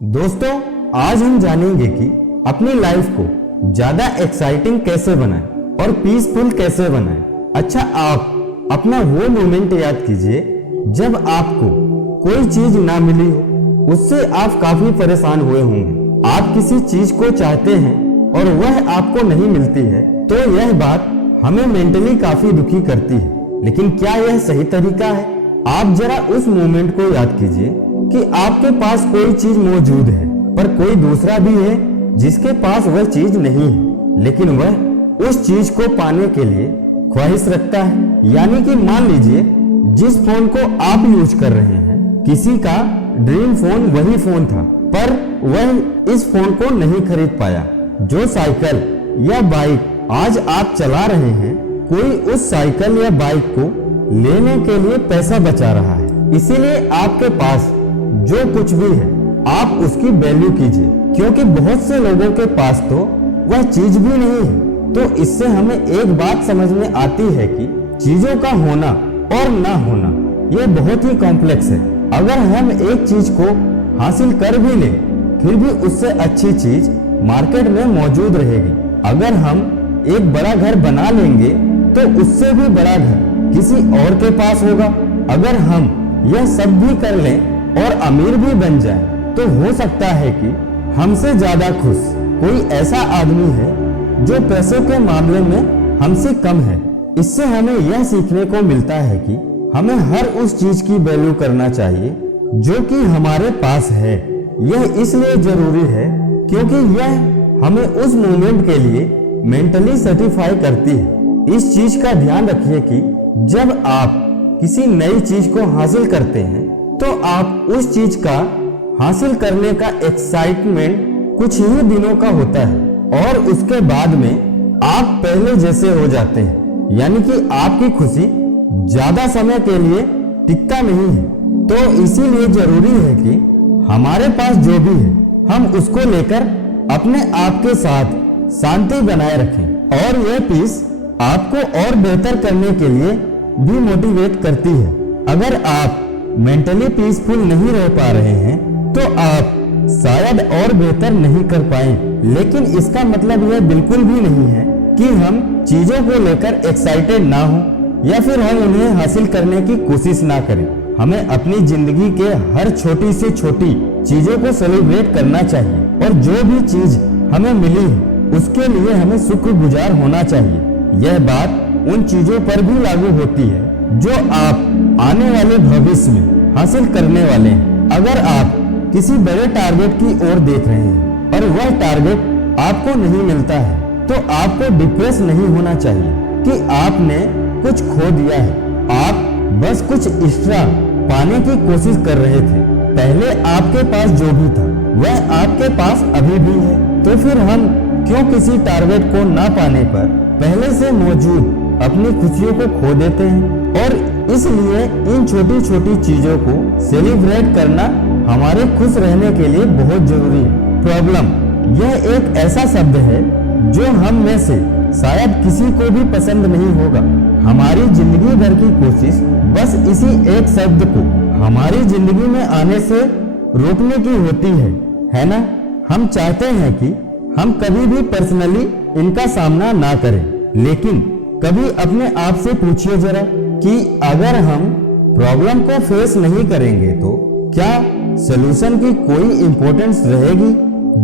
दोस्तों, आज हम जानेंगे कि अपनी लाइफ को ज्यादा एक्साइटिंग कैसे बनाएं और पीसफुल कैसे बनाएं। अच्छा, आप अपना वो मोमेंट याद कीजिए जब आपको कोई चीज ना मिली हो, उससे आप काफी परेशान हुए होंगे। आप किसी चीज को चाहते हैं और वह आपको नहीं मिलती है, तो यह बात हमें मेंटली काफी दुखी करती है। लेकिन क्या यह सही तरीका है? आप जरा उस मोमेंट को याद कीजिए कि आपके पास कोई चीज मौजूद है पर कोई दूसरा भी है जिसके पास वह चीज नहीं है, लेकिन वह उस चीज को पाने के लिए ख्वाहिश रखता है। यानी कि मान लीजिए जिस फोन को आप यूज कर रहे हैं, किसी का ड्रीम फोन वही फोन था, पर वह इस फोन को नहीं खरीद पाया। जो साइकिल या बाइक आज आप चला रहे हैं, कोई उस साइकिल या बाइक को लेने के लिए पैसा बचा रहा है। इसीलिए आपके पास जो कुछ भी है आप उसकी वैल्यू कीजिए, क्योंकि बहुत से लोगों के पास तो वह चीज भी नहीं है। तो इससे हमें एक बात समझ में आती है कि चीजों का होना और ना होना यह बहुत ही कॉम्प्लेक्स है। अगर हम एक चीज को हासिल कर भी लें, फिर भी उससे अच्छी चीज मार्केट में मौजूद रहेगी। अगर हम एक बड़ा घर बना लेंगे तो उससे भी बड़ा घर किसी और के पास होगा। अगर हम यह सब भी कर लें और अमीर भी बन जाएं, तो हो सकता है कि हमसे ज्यादा खुश कोई ऐसा आदमी है जो पैसों के मामले में हमसे कम है। इससे हमें यह सीखने को मिलता है कि हमें हर उस चीज की वैल्यू करना चाहिए जो कि हमारे पास है। यह इसलिए जरूरी है क्योंकि यह हमें उस मोमेंट के लिए मेंटली सर्टिफाई करती है। इस चीज का ध्यान रखिए कि जब आप किसी नई चीज को हासिल करते हैं तो आप उस चीज का हासिल करने का एक्साइटमेंट कुछ ही दिनों का होता है और उसके बाद में आप पहले जैसे हो जाते हैं। यानी कि आपकी खुशी ज्यादा समय के लिए टिकता नहीं है। तो इसीलिए जरूरी है कि हमारे पास जो भी है हम उसको लेकर अपने आप के साथ शांति बनाए रखें। और यह पीस आपको और बेहतर करने के लिए भी मोटिवेट करती है। अगर आप मेंटली पीसफुल नहीं रह पा रहे हैं तो आप शायद और बेहतर नहीं कर पाए। लेकिन इसका मतलब यह बिल्कुल भी नहीं है कि हम चीजों को लेकर एक्साइटेड ना हो या फिर हम उन्हें हासिल करने की कोशिश ना करें। हमें अपनी जिंदगी के हर छोटी से छोटी चीजों को सेलिब्रेट करना चाहिए और जो भी चीज हमें मिली है उसके लिए हमें शुक्रगुजार होना चाहिए। यह बात उन चीजों पर भी लागू होती है जो आप आने वाले भविष्य में हासिल करने वाले हैं। अगर आप किसी बड़े टारगेट की ओर देख रहे हैं और वह टारगेट आपको नहीं मिलता है, तो आपको डिप्रेस नहीं होना चाहिए कि आपने कुछ खो दिया है। आप बस कुछ एक्स्ट्रा पाने की कोशिश कर रहे थे। पहले आपके पास जो भी था वह आपके पास अभी भी है। तो फिर हम क्यों किसी टारगेट को ना पाने पर पहले से मौजूद अपनी खुशियों को खो देते हैं? और इसलिए इन छोटी छोटी चीजों को सेलिब्रेट करना हमारे खुश रहने के लिए बहुत जरूरी है। प्रॉब्लम यह एक ऐसा शब्द है जो हम में से शायद किसी को भी पसंद नहीं होगा। हमारी जिंदगी भर की कोशिश बस इसी एक शब्द को हमारी जिंदगी में आने से रोकने की होती है ना? हम चाहते हैं कि हम कभी भी पर्सनली इनका सामना ना करें, लेकिन कभी अपने आप से पूछिए जरा कि अगर हम प्रॉब्लम को फेस नहीं करेंगे तो क्या सलूशन की कोई इंपॉर्टेंस रहेगी?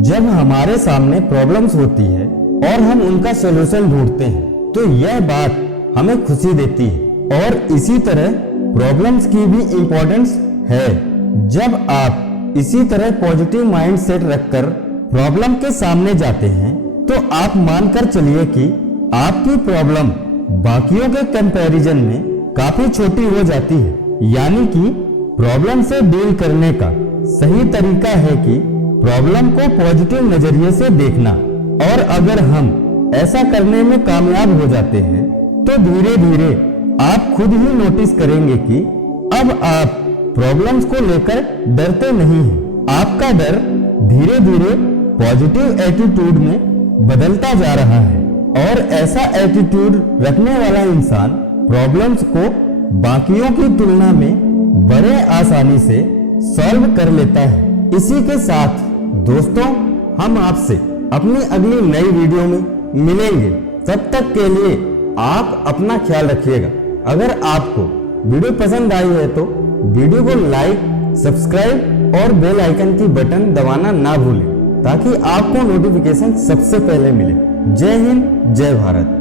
जब हमारे सामने प्रॉब्लम्स होती है और हम उनका सलूशन ढूंढते हैं तो यह बात हमें खुशी देती है। और इसी तरह प्रॉब्लम्स की भी इंपॉर्टेंस है। जब आप इसी तरह पॉजिटिव माइंड सेट रखकर प्रॉब्लम के सामने जाते हैं तो आप मानकर चलिए कि आपकी प्रॉब्लम बाकियों के कंपैरिजन में काफी छोटी हो जाती है। यानी कि प्रॉब्लम से डील करने का सही तरीका है कि प्रॉब्लम को पॉजिटिव नजरिए से देखना। और अगर हम ऐसा करने में कामयाब हो जाते हैं तो धीरे धीरे आप खुद ही नोटिस करेंगे कि अब आप प्रॉब्लम्स को लेकर डरते नहीं हैं। आपका डर धीरे धीरे पॉजिटिव एटीट्यूड में बदलता जा रहा है। और ऐसा एटीट्यूड रखने वाला इंसान प्रॉब्लम्स को बाकियों की तुलना में बड़े आसानी से सॉल्व कर लेता है। इसी के साथ दोस्तों हम आपसे अपनी अगली नई वीडियो में मिलेंगे। तब तक के लिए आप अपना ख्याल रखिएगा। अगर आपको वीडियो पसंद आई है तो वीडियो को लाइक, सब्सक्राइब और बेल आइकन की बटन दबाना ना भूलें ताकि आपको नोटिफिकेशन सबसे पहले मिले। जय हिंद, जय भारत।